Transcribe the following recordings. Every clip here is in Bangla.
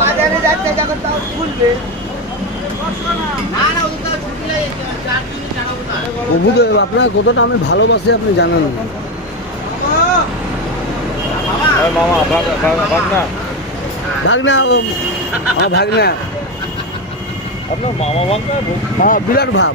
বাজারে যাচ্ছে যখন তাও খুলবে প্রভুদেব আপনার কতটা আমি ভালোবাসি আপনি জানেন না। মামা ভাগনা আমার ভাগনা। আপনার মামা ভাগনা হ্যাঁ বিরাট ভাব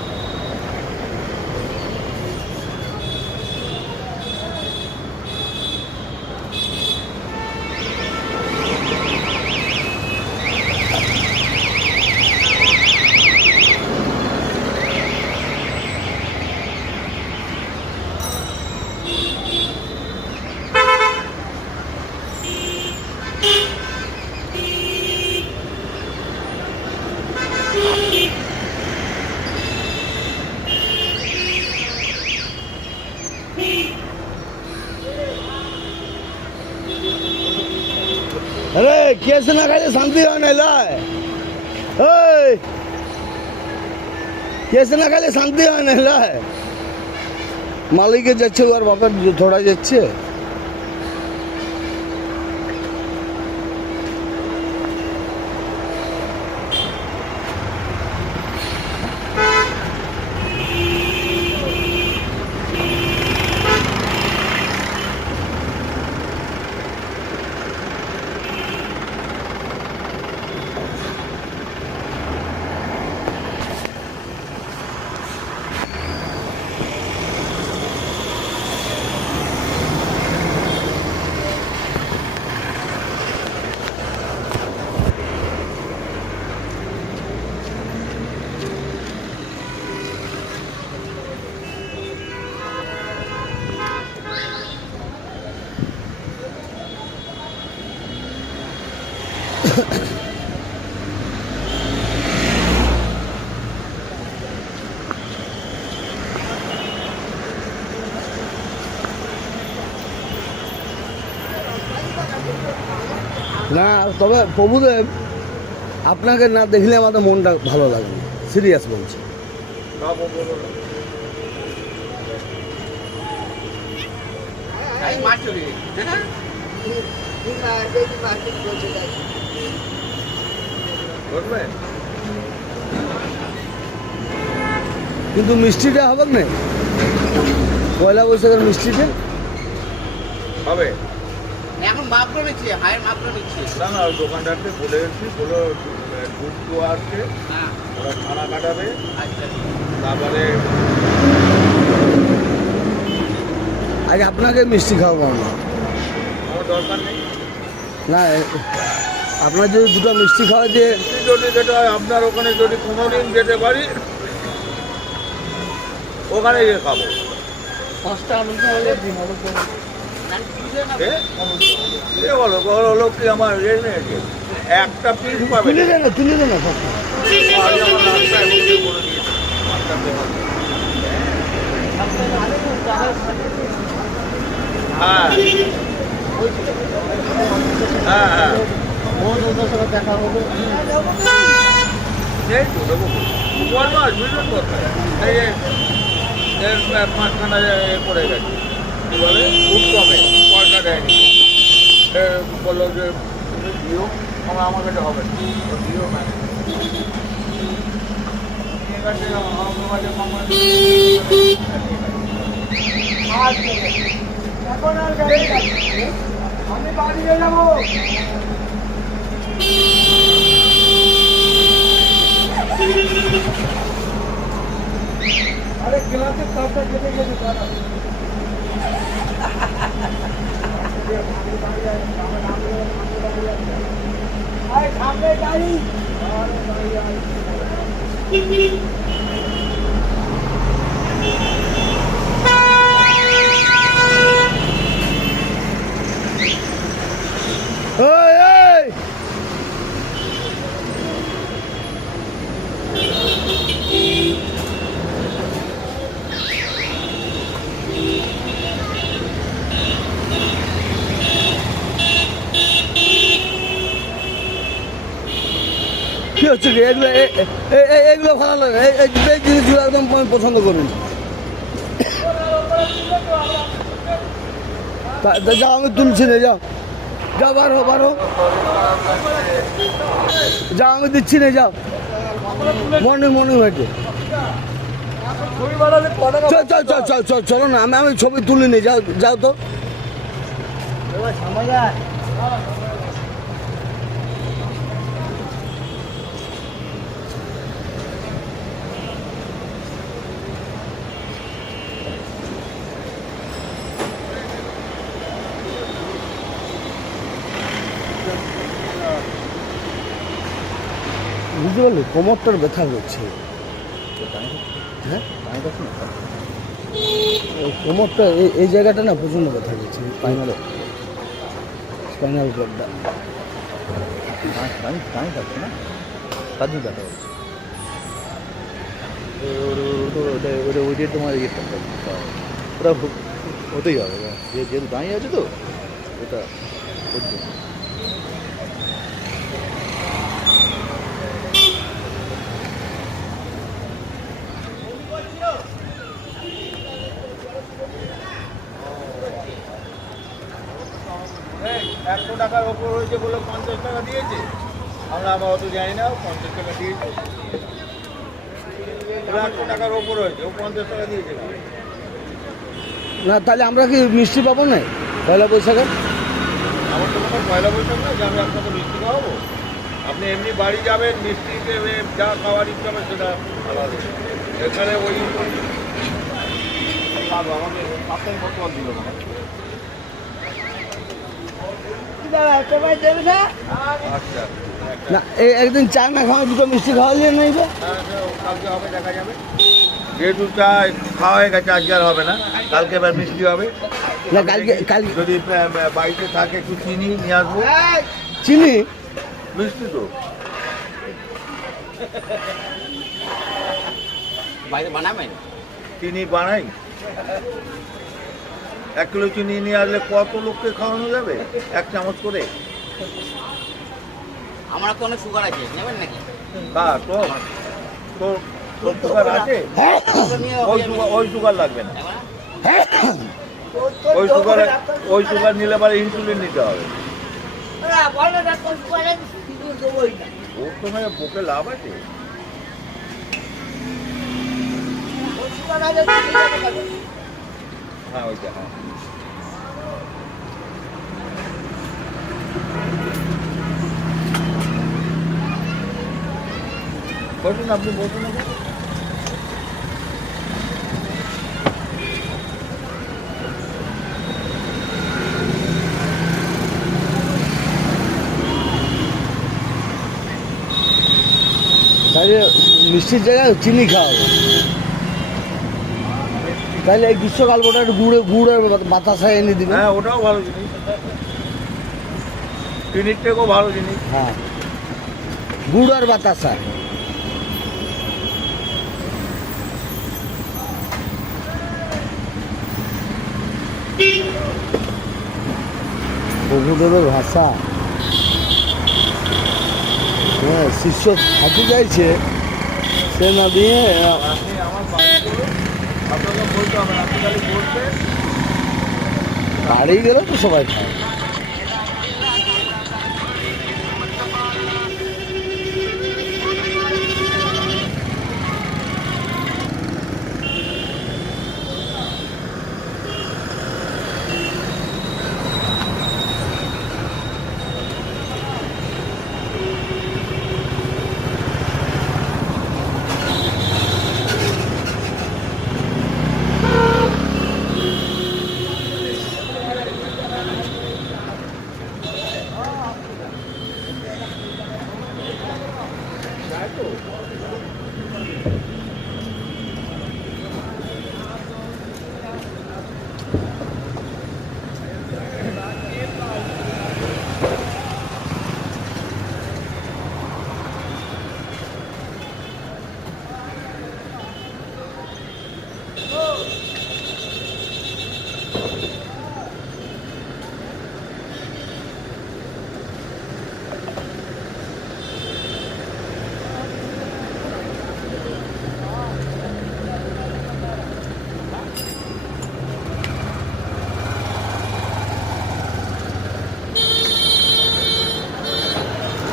আরে কেস না খাইলে শান্তি হয় না লয় ওই না খাইলে শান্তি হয় না লয় মালিকে যাচ্ছে ওর বাপের থোড়া যাচ্ছে না তবে প্রভুদেব আপনাকে না দেখলে আমাদের মনটা ভালো লাগবে। সিরিয়াস বলছি। মাছ চলে করবে? কিন্তু মিষ্টিটা হবে না পয়লা বৈশাখের মিষ্টিটা? হবে। এখন নিচ্ছে হায়ের নিচ্ছে। না না ওই দোকানদারকে বলে এসেছি বলো দুধ আসছে। হ্যাঁ। ওরা ছানা কাটাবে। আচ্ছা। তারপরে আপনাকে মিষ্টি খাওয়াবো আমরা। আমার দরকার নেই? না আপনার যদি দুটো মিষ্টি খাওয়া দিয়ে যদি যেটা হয় আপনার ওখানে যদি কোনো দিন যেতে পারি ওখানে গিয়ে খাব? এ? বলো কি আমার একটা পিস পাবে। তুলে দেন তুলে দেন না সব। আজ আমার রাস্তায় বসে করে দিয়েছে। একটা দোকান। হ্যাঁ হ্যাঁ হ্যাঁ দেখা হবে এই তো দেবো বল মাছ বুঝলেন কোথায় এই যে এর মাঝখানে এ পড়ে গেছে কী বলে খুব কমে পয়সা দেয়নি বলল যে তুমি দিও আমার আমার কাছে হবে না দিও মামা আমি বাড়ি যাব আরে ক্লাসের তাপটা কেটে গেছে দাদা আরে সামনে গাড়ি ওই ওই হচ্ছে কি এগুলো এগুলো ভালো লাগে। এই জিনিসগুলো একদম আমি পছন্দ করি। যাও, আমি তুলছি না, যাও। যাও, বারো বারো যাও, আমি দিচ্ছি না, যাও। মর্নিং মর্নিং হয়েছে। চল না, আমি আমি ছবি তুলে নিই যাও যাও তো। পারলি কোমরটার ব্যথা করছে হ্যাঁ? কোমরটা, এই এই জায়গাটা না প্রচণ্ড ব্যথা করছে স্পাইনাল স্পাইনাল কর্ডটা ওইটাই তোমার ইয়েটা ওটা হতেই হবে। যেহেতু দাঁড়িয়ে আছে তো, ওটা। এই, একশো টাকার ওপর হয়েছে বলে পঞ্চাশ টাকা দিয়েছে। আমরা আবার অত জানি না ও পঞ্চাশ টাকা দিয়েছে। একশো টাকার ওপর হয়েছে ও পঞ্চাশ টাকা দিয়েছে। না তাহলে আমরা কি মিষ্টি পাবো না? পয়লা বৈশাখে আমার তো কোনো পয়লা বৈশাখ না যে আমি আপনাকে মিষ্টি খাওয়াবো। আপনি এমনি বাড়ি যাবেন মিষ্টি যা খাওয়ার ইচ্ছা হবে সেটা আলাদা। এখানে ওই আমাকে দিল না তোমার দেবে না? আচ্ছা না এই একদিন চা না খাওয়া দুটো মিষ্টি বা হ্যাঁ, কালকে হবে দেখা যাবে যেহেতু চা খাওয়া হয়ে গেছে আজকে আর হবে না কালকে এবার মিষ্টি হবে না কালকে কালকে যদি বাড়িতে থাকে একটু চিনি? নিয়ে আসব চিনি মিষ্টি তো বাইরে বানাবেন? চিনি বানাই। এক কিলো চিনি নিয়ে আসলে কত লোককে খাওয়ানো যাবে? এক চামচ করে। আমার অনেক সুগার আছে নেবেন নাকি? কা তোর তোর তোর সুগার আছে? ওই সুগার ওই সুগার লাগবে না। ওই সুগার ওই সুগার নিলে পরে ইনসুলিন নিতে হবে। ওর তো মানে বুকে লাভ আছে। হ্যাঁ ওইটা হ্যাঁ বসুন আপনি। তাহলে মিষ্টির জায়গায় চিনি খাওয়াবে তাহলে এই গ্রীষ্মকাল ওটা একটু গুড়ে গুড়ের বাতাসায় এনে দিবে। হ্যাঁ ওটাও ভালো জিনিস। চিনির থেকেও ভালো জিনিস। হ্যাঁ। গুড় আর বাতাসা। প্রভুদেবের ভাষা। হ্যাঁ শিষ্য থাকতে চাইছে সে না দিয়ে আহ, আপনি আমার বাড়ি গেলে আপনাকে বলতে হবে না। আপনি খালি বলবেন বাড়ি গেলেও তো সবাই খায়।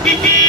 ওই ওই